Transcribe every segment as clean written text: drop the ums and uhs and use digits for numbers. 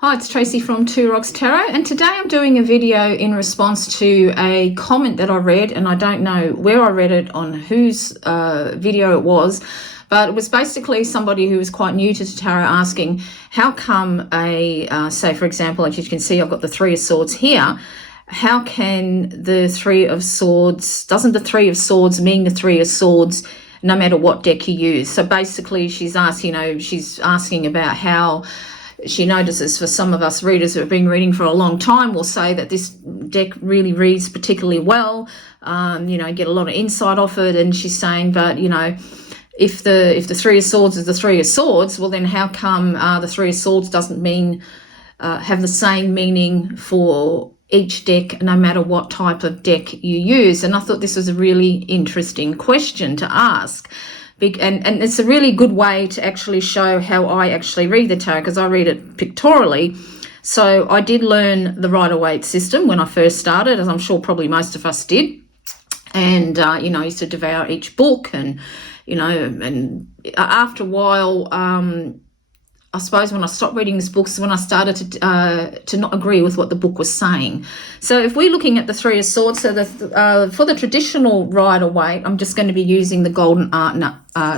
Hi, it's Tracy from Two Rocks Tarot, and today I'm doing a video in response to a comment that I read, and I don't know where I read it, on whose video it was, but it was basically somebody who was quite new to tarot asking, how come say for example, as you can see, I've got the Three of Swords here, how can the Three of Swords, doesn't the Three of Swords mean the Three of Swords no matter what deck you use? So basically she's asking, she's asking about how she notices, for some of us readers who have been reading for a long time, will say that this deck really reads particularly well, get a lot of insight off it. And she's saying, but, if the Three of Swords is the Three of Swords, well, then how come the Three of Swords doesn't mean, have the same meaning for each deck, no matter what type of deck you use? And I thought this was a really interesting question to ask. And it's a really good way to actually show how I actually read the tarot, because I read it pictorially. So I did learn the Rider-Waite system when I first started, as I'm sure probably most of us did. And, I used to devour each book, and, and after a while, I suppose when I stopped reading these books, when I started to not agree with what the book was saying. So if we're looking at the Three of Swords, so for the traditional Rider-Waite, I'm just going to be using the Golden Art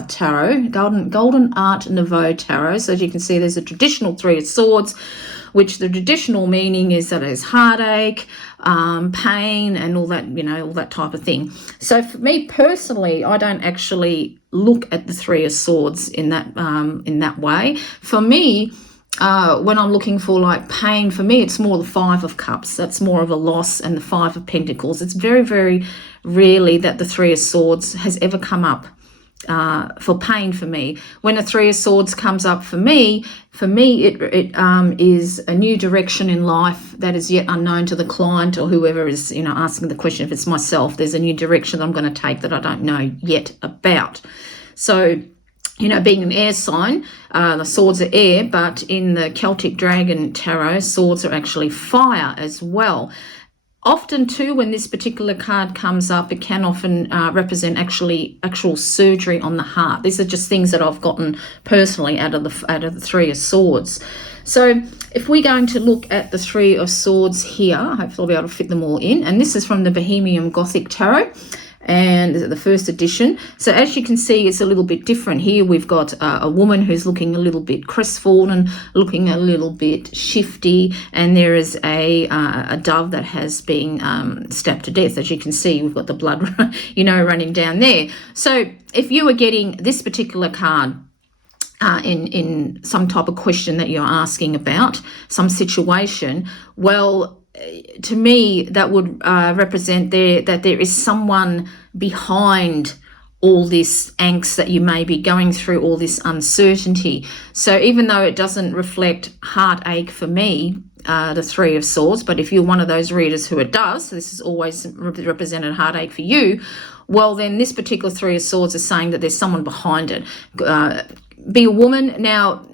Tarot, Golden Art Nouveau Tarot. So as you can see, there's a traditional Three of Swords, which the traditional meaning is that it's heartache, pain, and all that, all that type of thing. So for me personally, I don't actually look at the Three of Swords in that way. For me, when I'm looking for like pain, for me, it's more the Five of Cups. That's more of a loss, and the Five of Pentacles. It's very, very rarely that the Three of Swords has ever come up for pain for me. When a Three of Swords comes up for me, it is a new direction in life that is yet unknown to the client or whoever is, asking the question. If it's myself, there's a new direction that I'm going to take that I don't know yet about. So, being an air sign, the swords are air, but in the Celtic Dragon Tarot, swords are actually fire as well. Often too, when this particular card comes up, it can often represent actual surgery on the heart. These are just things that I've gotten personally out of the Three of Swords. So if we're going to look at the Three of Swords here, hopefully I'll be able to fit them all in. And this is from the Bohemian Gothic Tarot, and the first edition. So as you can see, it's a little bit different here. We've got a woman who's looking a little bit crestfallen, looking a little bit shifty, and there is a dove that has been stabbed to death. As you can see, we've got the blood, running down there. So if you were getting this particular card in some type of question that you're asking about, some situation, well, to me, that would represent that there is someone behind all this angst that you may be going through, all this uncertainty. So even though it doesn't reflect heartache for me, the Three of Swords, but if you're one of those readers who it does, so this is always represented heartache for you, well, then this particular Three of Swords is saying that there's someone behind it. Be a woman. Now,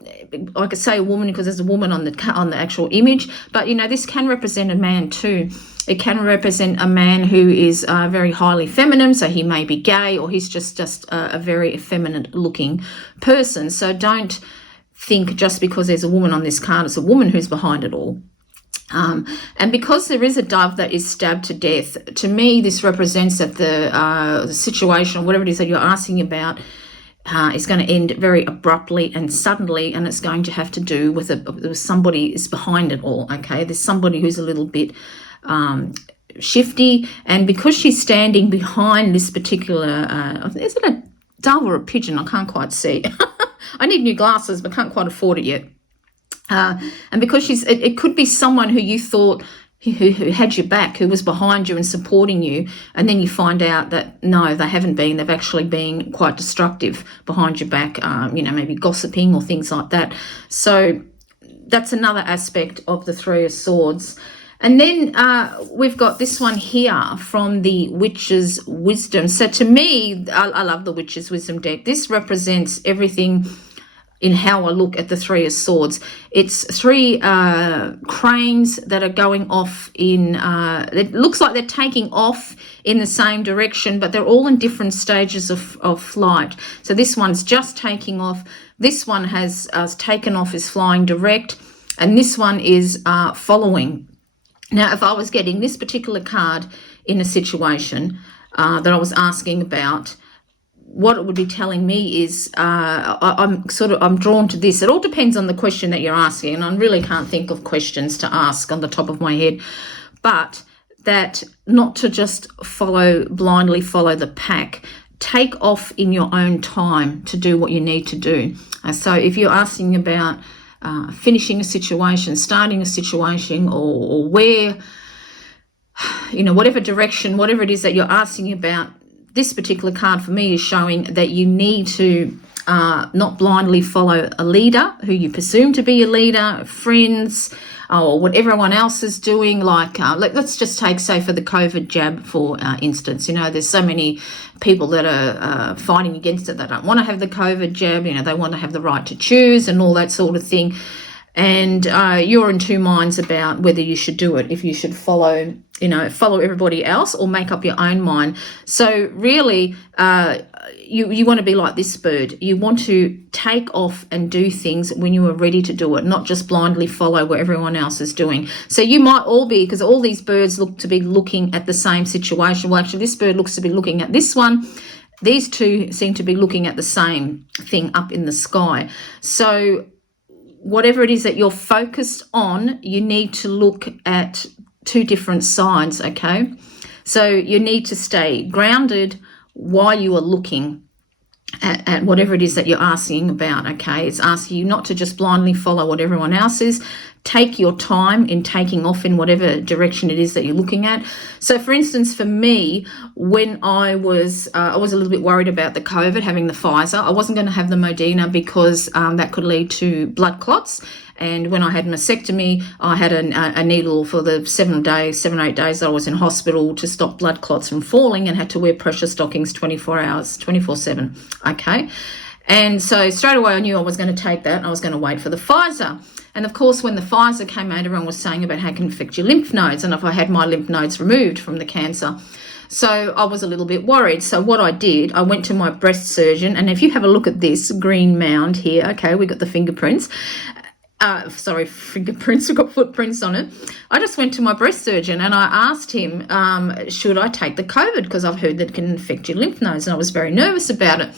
I could say a woman because there's a woman on the actual image, but this can represent a man too. It can represent a man who is very highly feminine, so he may be gay, or he's just a very effeminate looking person. So don't think just because there's a woman on this card, it's a woman who's behind it all. And because there is a dove that is stabbed to death, to me this represents that the situation, whatever it is that you're asking about, is going to end very abruptly and suddenly, and it's going to have to do with somebody is behind it all. Okay, there's somebody who's a little bit shifty, and because she's standing behind this particular, is it a dove or a pigeon? I can't quite see. I need new glasses, but can't quite afford it yet. And because it could be someone who you thought who had your back, who was behind you and supporting you, and then you find out that no, they haven't been. They've actually been quite destructive behind your back, maybe gossiping or things like that. So that's another aspect of the Three of Swords. And then we've got this one here from the Witch's Wisdom. So to me, I love the Witch's Wisdom deck. This represents everything in how I look at the Three of Swords. It's three cranes that are going off it looks like they're taking off in the same direction, but they're all in different stages of flight. So this one's just taking off. This one has taken off, is flying direct. and this one is following. Now, if I was getting this particular card in a situation that I was asking about, what it would be telling me is I'm drawn to this. It all depends on the question that you're asking, and I really can't think of questions to ask on the top of my head, but that not to just blindly follow the pack. Take off in your own time to do what you need to do. So if you're asking about finishing a situation, starting a situation, or where, whatever direction, whatever it is that you're asking about, this particular card for me is showing that you need to not blindly follow a leader who you presume to be a leader, friends, or what everyone else is doing. Like, let's just take, say, for the COVID jab, for instance, there's so many people that are fighting against it. They don't want to have the COVID jab, they want to have the right to choose and all that sort of thing. And you're in two minds about whether you should do it, if you should follow everybody else or make up your own mind. So really, you want to be like this bird. You want to take off and do things when you are ready to do it, not just blindly follow what everyone else is doing. So you might all be, because all these birds look to be looking at the same situation. Well, actually, this bird looks to be looking at this one. These two seem to be looking at the same thing up in the sky. So whatever it is that you're focused on, you need to look at two different sides, okay? So you need to stay grounded while you are looking at whatever it is that you're asking about, okay? It's asking you not to just blindly follow what everyone else is. Take your time in taking off in whatever direction it is that you're looking at. So, for instance, for me, when I was a little bit worried about the COVID, having the Pfizer, I wasn't going to have the Moderna because that could lead to blood clots. And when I had mastectomy, I had a needle for the 7 or 8 days that I was in hospital to stop blood clots from falling, and had to wear pressure stockings 24 hours, 24/7. Okay. And so straight away I knew I was going to take that, and I was going to wait for the Pfizer. And of course, when the Pfizer came out, everyone was saying about how it can affect your lymph nodes, and if I had my lymph nodes removed from the cancer. So I was a little bit worried. So what I did, I went to my breast surgeon, and if you have a look at this green mound here, okay, we got the fingerprints. Fingerprints, we've got footprints on it. I just went to my breast surgeon and I asked him, should I take the COVID? Because I've heard that it can infect your lymph nodes, and I was very nervous about it.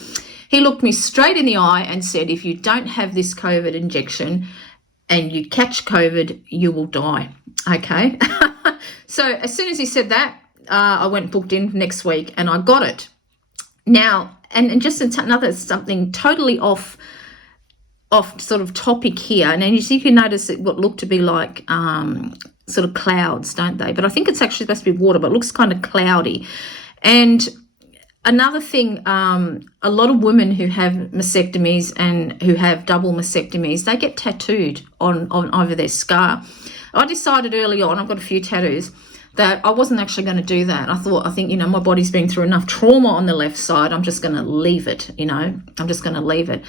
He looked me straight in the eye and said, if you don't have this COVID injection and you catch COVID, you will die. Okay. So as soon as he said that, I went and booked in next week and I got it. Now, and just another something totally off sort of topic here. And then you see, if you notice what looked to be like sort of clouds, don't they? But I think it's actually supposed to be water, but it looks kind of cloudy. And another thing, a lot of women who have mastectomies and who have double mastectomies, they get tattooed on over their scar. I decided early on, I've got a few tattoos, that I wasn't actually going to do that. I think, my body's been through enough trauma on the left side. I'm just going to leave it, I'm just going to leave it.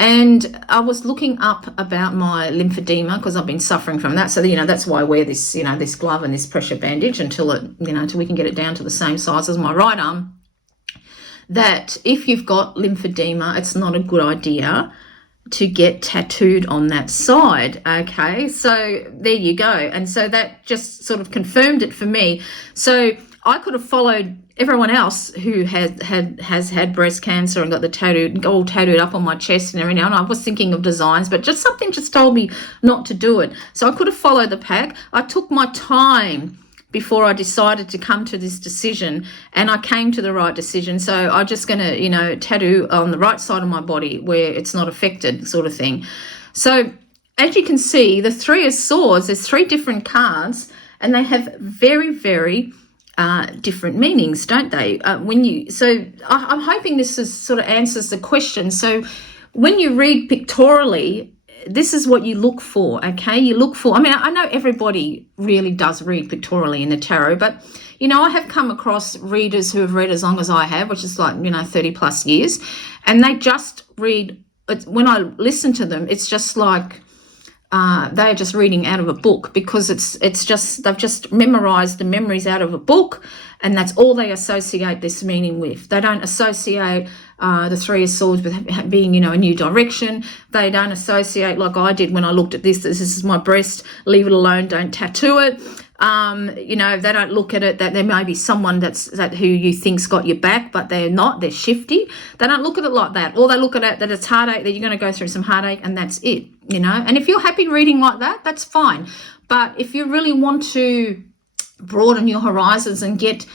And I was looking up about my lymphedema because I've been suffering from that. So, that's why I wear this, this glove and this pressure bandage until we can get it down to the same size as my right arm. That if you've got lymphedema, it's not a good idea to get tattooed on that side. Okay, so there you go. And so that just sort of confirmed it for me. So I could have followed everyone else who has had breast cancer and got the all tattooed up on my chest and everything. And I was thinking of designs, but something told me not to do it. So I could have followed the pack. I took my time before I decided to come to this decision, and I came to the right decision. So I'm just going to, tattoo on the right side of my body where it's not affected, sort of thing. So as you can see, the Three of Swords, there's 3 different cards, and they have very, very different meanings, don't they? I'm hoping this sort of answers the question. So when you read pictorially, this is what you look for, okay? You look for, I know everybody really does read pictorially in the tarot, but, I have come across readers who have read as long as I have, which is like, 30 plus years, and they just read, when I listen to them, it's just like they're just reading out of a book, because it's just, they've just memorized the memories out of a book, and that's all they associate this meaning with. They don't associate the Three of Swords with being, you know, a new direction. They don't associate, like I did when I looked at this is my breast, leave it alone, don't tattoo it. You know, they don't look at it that there may be someone that who you think's got your back, but they're not, they're shifty. They don't look at it like that. Or they look at it that it's heartache, that you're going to go through some heartache, and that's it, you know. And if you're happy reading like that, that's fine. But if you really want to broaden your horizons and get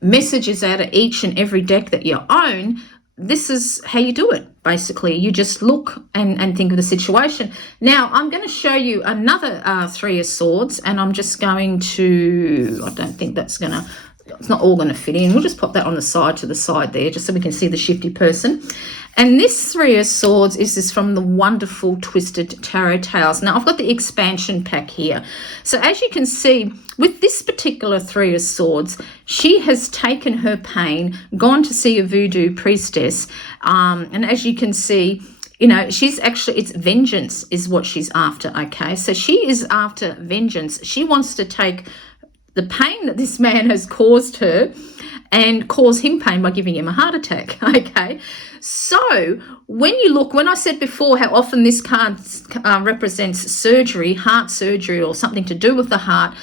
messages out of each and every deck that you own, this is how you do it. Basically, you just look and think of the situation. Now, I'm going to show you another Three of Swords, and I'm just going to, I don't think that's going to, it's not all going to fit in. We'll just pop that on the side to the side there, just so we can see the shifty person. And this Three of Swords is from the wonderful Twisted Tarot Tales. Now, I've got the expansion pack here. So as you can see, with this particular Three of Swords, she has taken her pain, gone to see a voodoo priestess, and as you can see, you know, she's actually, it's vengeance is what she's after, okay? So she is after vengeance. She wants to take the pain that this man has caused her and cause him pain by giving him a heart attack, okay? So when you look, when I said before how often this card represents surgery, heart surgery, or something to do with the heart,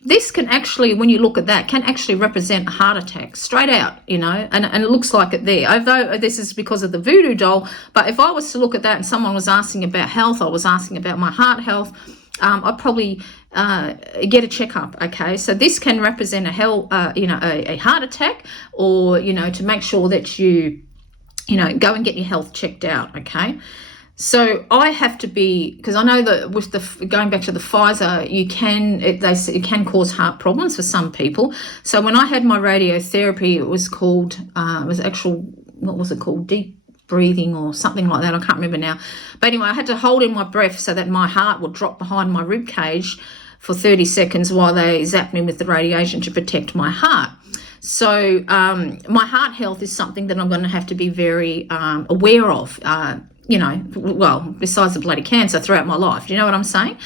this can actually, when you look at that, can actually represent a heart attack straight out, you know, and it looks like it there. Although this is because of the voodoo doll, but if I was to look at that and someone was asking about health, I was asking about my heart health, I'd probably get a checkup, okay? So this can represent a heart attack, or, you know, to make sure that you go and get your health checked out, okay? So I have to be, because I know that with the, going back to the Pfizer, it can cause heart problems for some people. So when I had my radiotherapy, it was called, what was it called? Deep breathing or something like that. I can't remember now. But anyway, I had to hold in my breath so that my heart would drop behind my rib cage for 30 seconds while they zapped me with the radiation to protect my heart. So my heart health is something that I'm going to have to be very aware of, you know, well, besides the bloody cancer throughout my life. Do you know what I'm saying?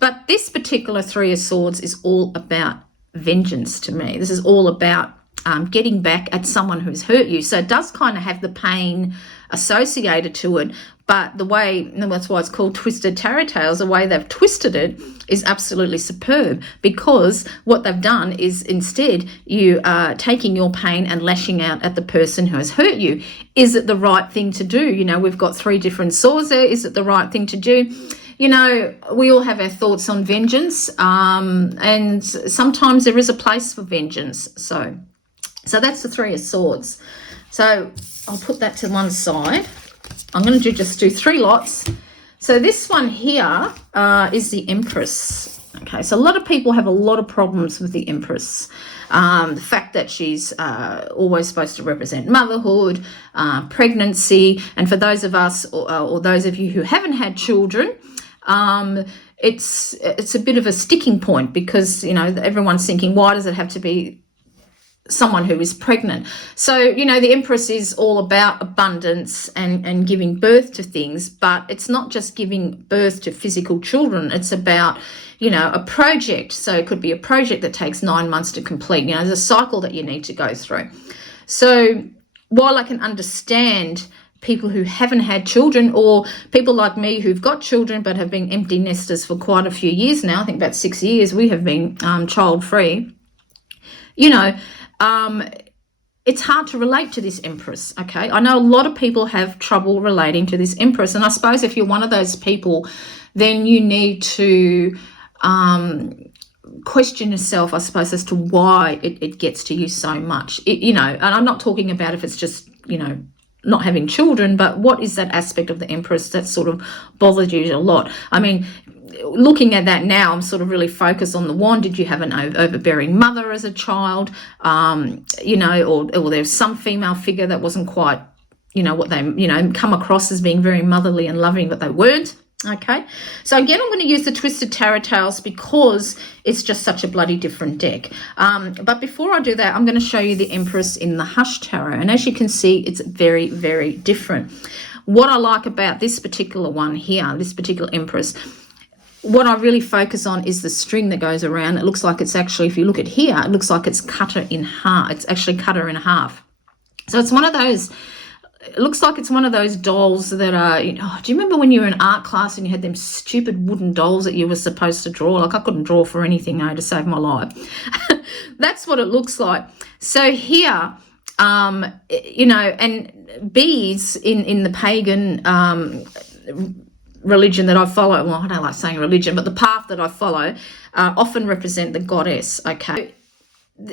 But this particular Three of Swords is all about vengeance to me. This is all about getting back at someone who's hurt you. So it does kind of have the pain associated to it, but the way, and that's why it's called Twisted Tarot Tales, the way they've twisted it is absolutely superb, because what they've done is instead you are taking your pain and lashing out at the person who has hurt you. Is it the right thing to do? You know, we've got three different swords there. Is it the right thing to do? You know, we all have our thoughts on vengeance, and sometimes there is a place for vengeance. So that's the Three of Swords. So I'll put that to one side. I'm going to just do three lots. So this one here is the Empress. Okay, so a lot of people have a lot of problems with the Empress. The fact that she's always supposed to represent motherhood, pregnancy, and for those of us or those of you who haven't had children, it's a bit of a sticking point, because, you know, everyone's thinking, why does it have to be someone who is pregnant? So, you know, the Empress is all about abundance and giving birth to things, but it's not just giving birth to physical children. It's about, you know, a project. So it could be a project that takes 9 months to complete. You know, there's a cycle that you need to go through. So while I can understand people who haven't had children, or people like me who've got children but have been empty nesters for quite a few years now, I think about 6 years we have been child-free, you know, it's hard to relate to this Empress, okay? I know a lot of people have trouble relating to this Empress, and I suppose if you're one of those people, then you need to question yourself, I suppose, as to why it gets to you so much. You know, and I'm not talking about if it's just, you know, not having children, but what is that aspect of the Empress that sort of bothered you a lot? I mean, looking at that now, I'm sort of really focused on the wand. Did you have an overbearing mother as a child? You know, or there's some female figure that wasn't quite, you know, what they, you know, come across as being very motherly and loving, but they weren't. Okay, so again, I'm going to use the Twisted Tarot Tales because it's just such a bloody different deck. But before I do that, I'm going to show you the Empress in the Hush Tarot. And as you can see, it's very, very different. what I like about this particular one here, this particular Empress, what I really focus on is the string that goes around. It looks like it's actually, if you look at here, it looks like it's cut her in half. It's actually cut her in half. So it's one of those, it looks like it's one of those dolls that are, do you remember when you were in art class and you had them stupid wooden dolls that you were supposed to draw? Like, I couldn't draw for anything, to save my life. That's what it looks like. So here, and bees in the pagan religion that I follow, well, I don't like saying religion, but the path that I follow often represent the goddess, okay?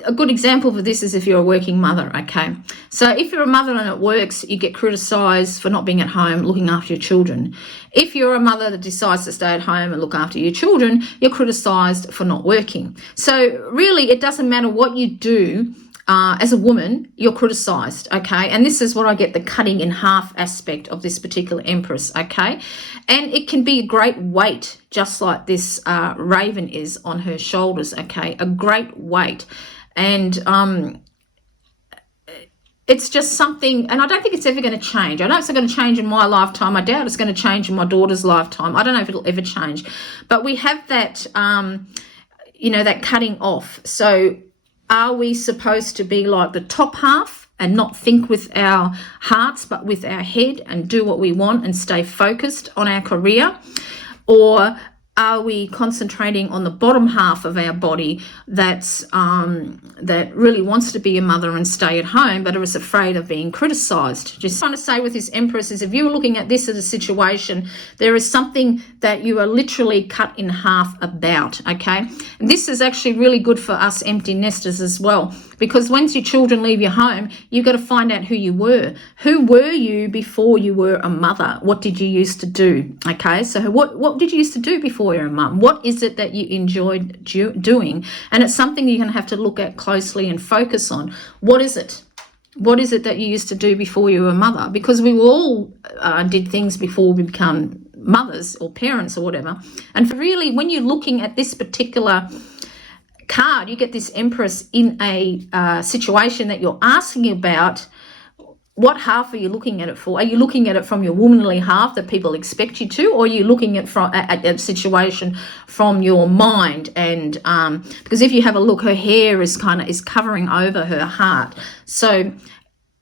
A good example of this is if you're a working mother, okay? So if you're a mother and it works, you get criticised for not being at home looking after your children. If you're a mother that decides to stay at home and look after your children, you're criticised for not working. So really, it doesn't matter what you do. As a woman, you're criticised, okay? And this is what I get, the cutting in half aspect of this particular Empress, okay? And it can be a great weight, just like this raven is on her shoulders, okay? A great weight. And it's just something, and I don't think it's ever going to change. I know it's going to change in my lifetime. I doubt it's going to change in my daughter's lifetime. I don't know if it'll ever change. But we have that, that cutting off. So are we supposed to be like the top half and not think with our hearts but with our head and do what we want and stay focused on our career? Or are we concentrating on the bottom half of our body that's that really wants to be a mother and stay at home but is afraid of being criticised? Just trying to say with this Empress is, if you were looking at this as a situation, there is something that you are literally cut in half about, okay? And this is actually really good for us empty nesters as well, because once your children leave your home, you've got to find out who you were. Who were you before you were a mother? What did you used to do? Okay, so what did you used to do before you were a mum? What is it that you enjoyed doing? And it's something you're going to have to look at closely and focus on. What is it? What is it that you used to do before you were a mother? Because we all did things before we become mothers or parents or whatever. And really, when you're looking at this particular card, you get this Empress in a situation that you're asking about. What half are you looking at it for? Are you looking at it from your womanly half that people expect you to, or are you looking at a situation from your mind? And because if you have a look, her hair is covering over her heart. So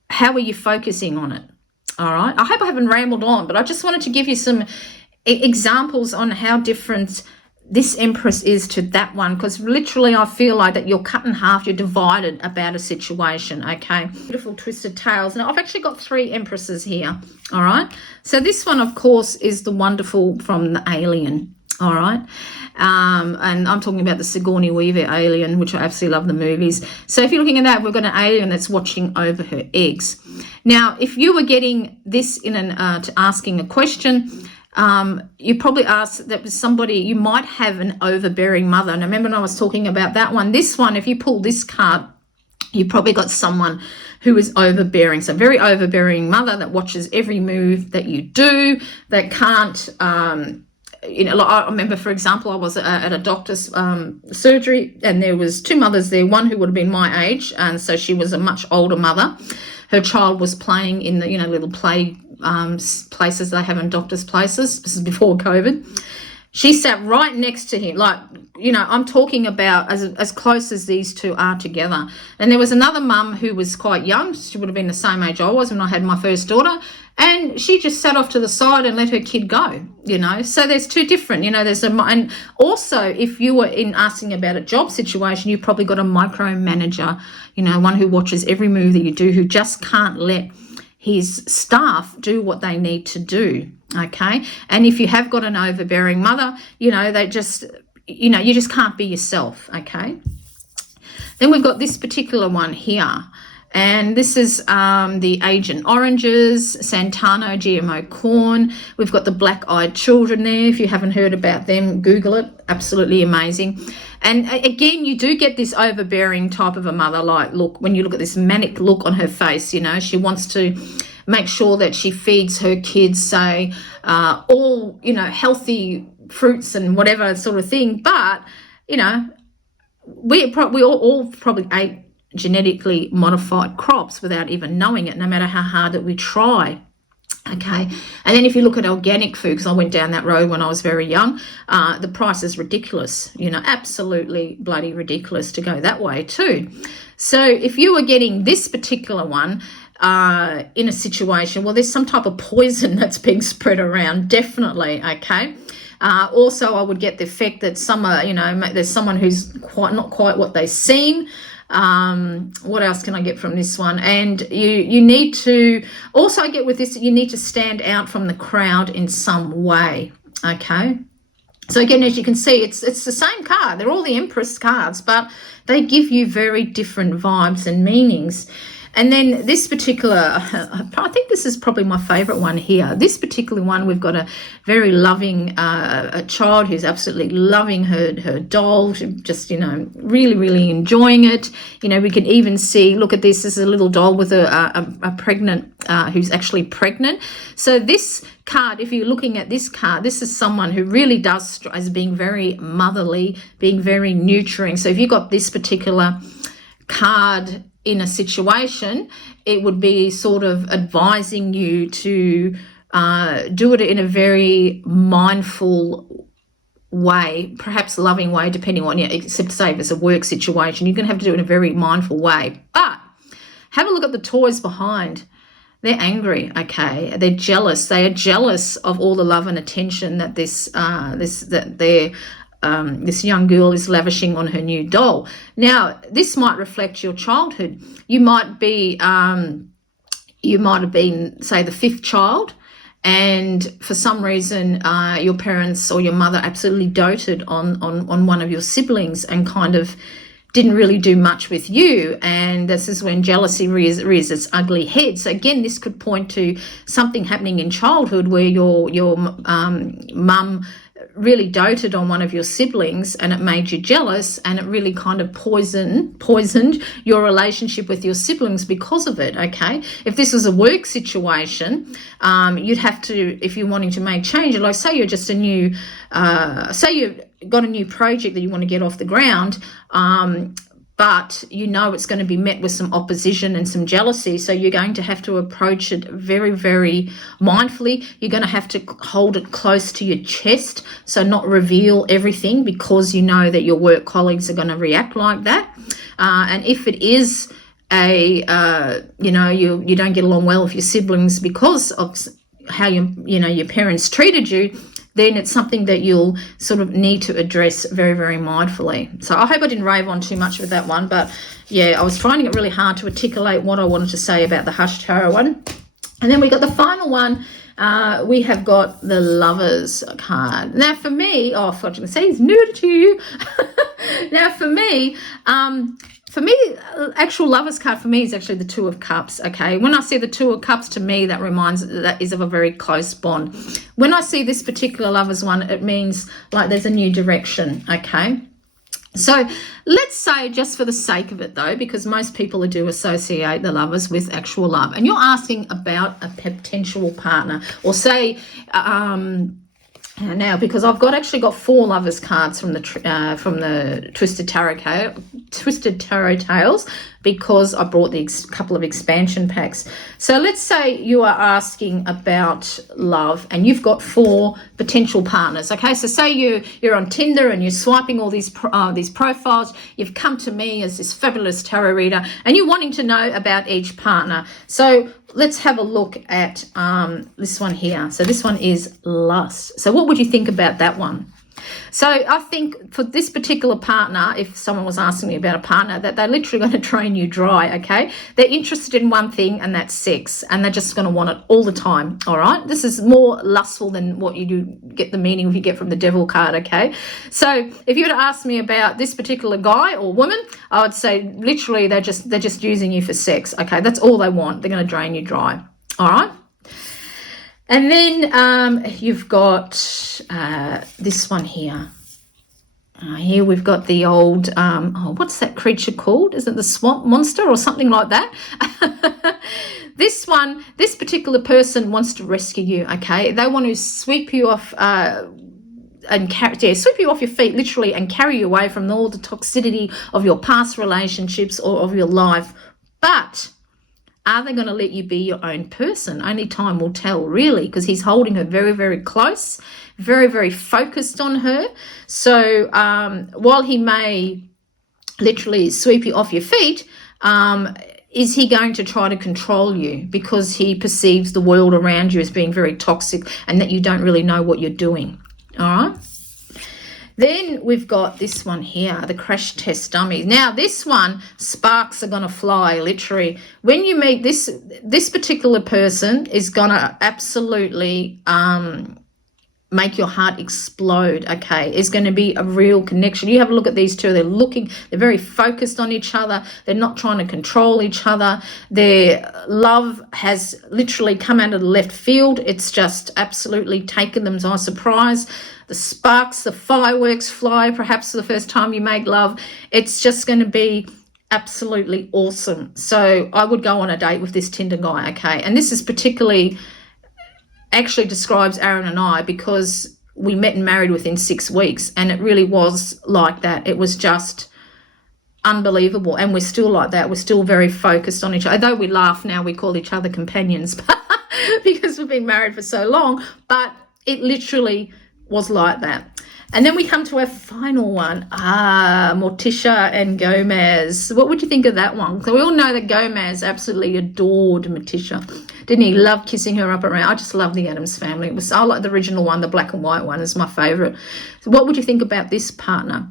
how are you focusing on it? All right. I hope I haven't rambled on, but I just wanted to give you some examples on how different this Empress is to that one, because literally I feel like that you're cut in half, you're divided about a situation, okay? Beautiful twisted tails. Now, I've actually got 3 Empresses here, all right? So this one, of course, is the wonderful from the Alien, all right? And I'm talking about the Sigourney Weaver Alien, which I absolutely love the movies. So if you're looking at that, we've got an alien that's watching over her eggs. Now, if you were getting this in to asking a question, you probably asked that was somebody, you might have an overbearing mother. And I remember when I was talking about that one, this one, if you pull this card, you probably got someone who is overbearing. So very overbearing mother that watches every move that you do, that can't, like I remember, for example, I was at a doctor's surgery, and there was 2 mothers there, one who would have been my age, and so she was a much older mother. Her child was playing in the, little play places they have in doctors' places. This is before COVID. She sat right next to him, like, I'm talking about as close as these 2 are together. And there was another mum who was quite young. She would have been the same age I was when I had my first daughter. And she just sat off to the side and let her kid go, So there's 2 different, and also if you were asking about a job situation, you've probably got a micromanager, one who watches every move that you do, who just can't let his staff do what they need to do, okay? And if you have got an overbearing mother, they just, you just can't be yourself, okay? Then we've got this particular one here. And this is the Agent Oranges, Santano GMO corn. We've got the black-eyed children there. If you haven't heard about them, Google it. Absolutely amazing. And again, you do get this overbearing type of a mother. Like, look, when you look at this manic look on her face, she wants to make sure that she feeds her kids, say, all, healthy fruits and whatever sort of thing. But, we all probably ate genetically modified crops without even knowing it, no matter how hard that we try. Okay, and then if you look at organic food, because I went down that road when I was very young, the price is ridiculous, you know, absolutely bloody ridiculous to go that way too. So if you were getting this particular one in a situation, well, there's some type of poison that's being spread around, definitely, okay? Also, I would get the effect that you know, there's someone who's not quite what they seem. What else can I get from this one? And you need to also get with this, you need to stand out from the crowd in some way, okay? So again, as you can see, it's the same card. They're all the Empress cards, but they give you very different vibes and meanings. And then this particular, I think this is probably my favorite one here. This particular one, we've got a very loving a child who's absolutely loving her doll, just, you know, really, really enjoying it. You know, we can even see, look at this is a little doll with a pregnant, who's actually pregnant. So this card, if you're looking at this card, this is someone who really does as being very motherly, being very nurturing. So if you got this particular card in a situation, it would be sort of advising you to do it in a very mindful way, perhaps loving way, depending on, except say if it's a work situation, you're going to have to do it in a very mindful way. But have a look at the toys behind. They're angry, okay? They're jealous. They are jealous of all the love and attention that this young girl is lavishing on her new doll. Now, this might reflect your childhood. You might have been, say, the fifth child, and for some reason, your parents or your mother absolutely doted on one of your siblings and kind of didn't really do much with you, and this is when jealousy rears its ugly head. So again, this could point to something happening in childhood where your mum really doted on one of your siblings and it made you jealous, and it really kind of poisoned your relationship with your siblings because of it, okay? If this was a work situation, you'd have to, if you're wanting to make change, like say you're just a new, say you've got a new project that you want to get off the ground, but you know it's going to be met with some opposition and some jealousy, so you're going to have to approach it very, very mindfully. You're going to have to hold it close to your chest, so not reveal everything, because you know that your work colleagues are going to react like that. And if it is you don't get along well with your siblings because of how your parents treated you, then it's something that you'll sort of need to address very, very mindfully. So I hope I didn't rave on too much with that one, but yeah, I was finding it really hard to articulate what I wanted to say about the Hush Tarot one. And then we got the final one. We have got the Lovers card. Now for me, I was going to say it's new to you. Now for me, actual Lovers card for me is actually the Two of Cups, okay? When I see the Two of Cups, to me, that is of a very close bond. When I see this particular Lovers one, it means like there's a new direction, okay? So let's say, just for the sake of it though, because most people do associate the Lovers with actual love, and you're asking about a potential partner, or say, now, because I've actually got 4 Lovers cards from the Twisted Tarot Tales, because I brought the couple of expansion packs. So let's say you are asking about love and you've got 4 potential partners. Okay, so say you're on Tinder and you're swiping all these profiles. You've come to me as this fabulous tarot reader and you're wanting to know about each partner. So let's have a look at this one here. So this one is Lust. So what would you think about that one? So I think for this particular partner, if someone was asking me about a partner, that they're literally going to drain you dry, okay? They're interested in one thing, and that's sex, and they're just going to want it all the time, all right? This is more lustful than what you do get the meaning if you get from the Devil card, okay? So if you were to ask me about this particular guy or woman, I would say literally they're just using you for sex, okay? That's all they want. They're going to drain you dry, all right? And then you've got this one here. Here we've got the old, what's that creature called? Is it the swamp monster or something like that? This particular person wants to rescue you, okay? They want to sweep you off sweep you off your feet literally and carry you away from all the toxicity of your past relationships or of your life. But Are they going to let you be your own person? Only time will tell, really, because he's holding her very, very close, very, very focused on her. So while he may literally sweep you off your feet, is he going to try to control you because he perceives the world around you as being very toxic and that you don't really know what you're doing? All right. Then we've got this one here, the crash test dummy. Now, this one, sparks are going to fly, literally. When you meet this particular person is going to absolutely make your heart explode, okay? It's going to be a real connection. You have a look at these two. They're very focused on each other. They're not trying to control each other. Their love has literally come out of the left field. It's just absolutely taken them by surprise. The sparks, the fireworks fly, perhaps for the first time you make love. It's just going to be absolutely awesome. So I would go on a date with this Tinder guy, okay? And this is particularly actually describes Aaron and I, because we met and married within 6 weeks, and it really was like that. It was just unbelievable, and we're still like that. We're still very focused on each other. Although we laugh now, we call each other companions because we've been married for so long, but it literally was like that. And then we come to our final one, Morticia and Gomez. What would you think of that one? So we all know that Gomez absolutely adored Morticia. Didn't he? Love kissing her up around. I just love the Addams Family. I like the original one, the black and white one is my favourite. So what would you think about this partner?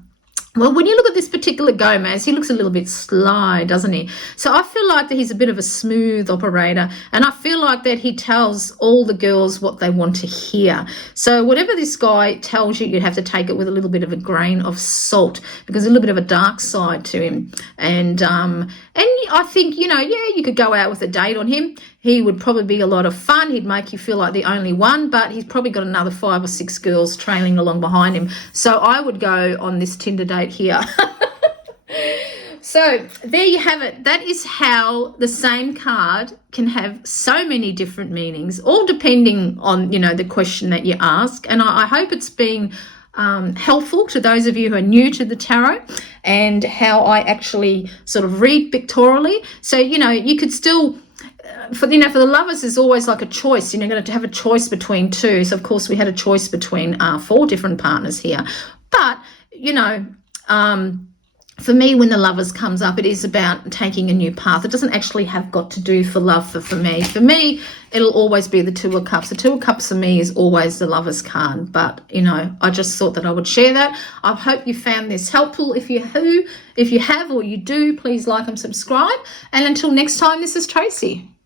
Well, when you look at this particular Gomez, he looks a little bit sly, doesn't he? So I feel like that he's a bit of a smooth operator, and I feel like that he tells all the girls what they want to hear. So whatever this guy tells you, you have to take it with a little bit of a grain of salt, because there's a little bit of a dark side to him. And I think, you could go out with a date on him. He would probably be a lot of fun. He'd make you feel like the only one, but he's probably got another 5 or 6 girls trailing along behind him. So I would go on this Tinder date here. So there you have it. That is how the same card can have so many different meanings, all depending on, the question that you ask. And I hope it's been helpful to those of you who are new to the tarot, and how I actually sort of read pictorially. So, you could still... For the lovers, there's always like a choice. You're going to have a choice between two. So, of course, we had a choice between 4 different partners here. But, for me, when the lovers comes up, it is about taking a new path. It doesn't actually have got to do for love for me. For me, it'll always be the 2 of Cups. The 2 of Cups for me is always the lover's card. But, I just thought that I would share that. I hope you found this helpful. If you have or you do, please like and subscribe. And until next time, this is Tracy.